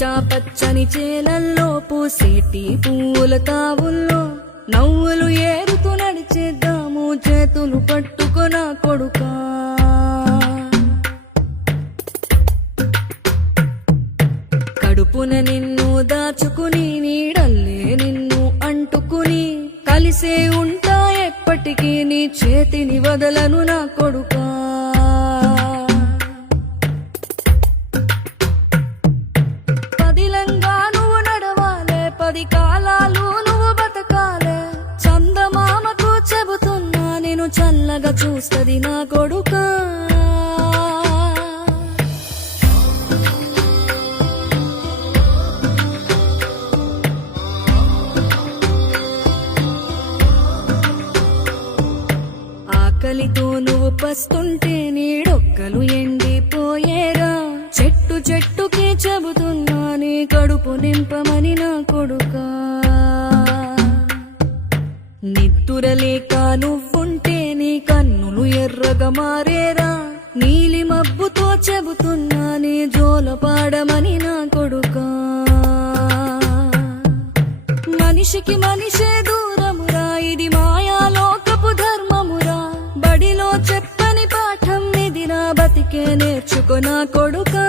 పచ్చా పచ్చని చేలల్లో పూసేటి పూల తావుల్లో నవ్వులు ఏరుతూ నడిచేద్దాము చేతులు పట్టుకొన కొడుకా. కడుపున నిన్ను దాచుకుని నీడల్లే నిన్ను అంటుకుని కలిసే ఉంటా ఎప్పటికీ నీ చేతిని వదలను నా కొడుకా. పదిలంగా నువ్వు నడవాలే, 10 కాలాలు నువ్వు బతకాలే. చందమామకు చెబుతున్నా నేను చల్లగా చూస్తది నా కొడుకా. ఆకలితో నువ్వు పస్తుంటే నీడొక్కలు ఎండిపోయేరా. చెట్టు చెట్టుకి చెబుతున్నా నీ కడుపు నింపమని నా కొడుకా. నిద్దురలేక నువ్వుంటే నీ కన్నులు ఎర్రగా మారేరా. నీలి మబ్బుతో చెబుతున్నా నీ జోల పాడమని నా కొడుకా. మనిషికి మనిషే దూరమురా, ఇది మాయాలోకపు ధర్మమురా. బడిలో చెప్పని పాఠం ఇది నా బతికే నేర్చుకో నా కొడుకా.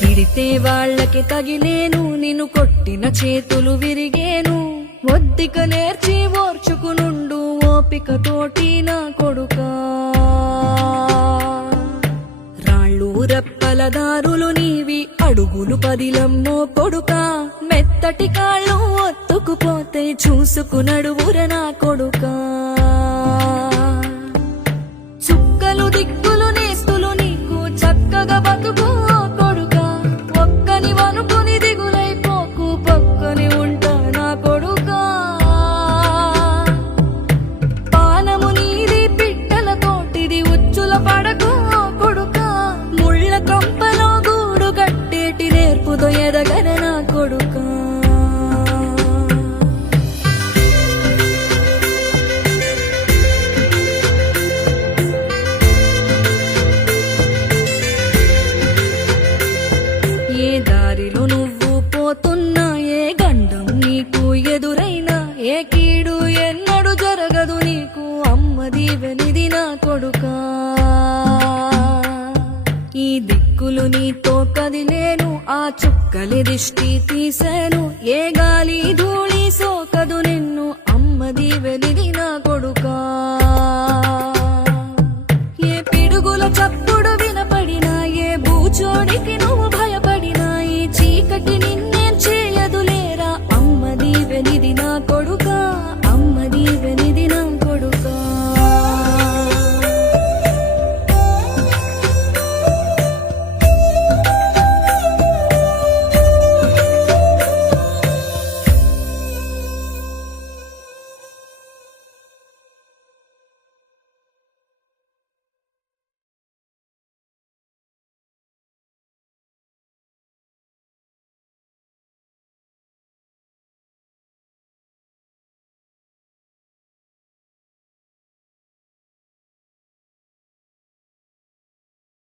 తిడితే వాళ్ళకి తగిలేను, నిన్ను కొట్టిన చేతులు విరిగేను. ఒద్దిక నేర్చి ఓర్చుకునుండు ఓపిక తోటి నా కొడుకా. రాళ్ళు రప్పల దారులు నీవి, అడుగులు పదిలమ్మో కొడుకా. మెత్తటి కాళ్ళు ఒత్తుకుపోతే చూసుకునడువుర నా కొడుకా. చుక్కలు దిక్కులు నేస్తులు నీకు చక్కగా బతుకు కొడుకా. ఒక్కని వనుకుని దిగులైపోకు, పక్కని ఉంటా నా కొడుకా. పానము నీది పిట్టల తోటిది, ఉచ్చుల పడకు కొడుకా. ముళ్ళ కంపలో గూడు కట్టేటి నేర్పుతో ఎదగన నా కొడుకా. ఏ దారిలో నువ్వు పోతున్నా, ఏ గండం నీకు ఎదురైనా, ఏ కీడు ఎన్నడు జరగదు నీకు అమ్మ దీవెనిది నా కొడుకా. ఈ దిక్కులు నీతో కదిలేను, ఆ చుక్కలి దిష్టి తీశాను. ఏ గాలి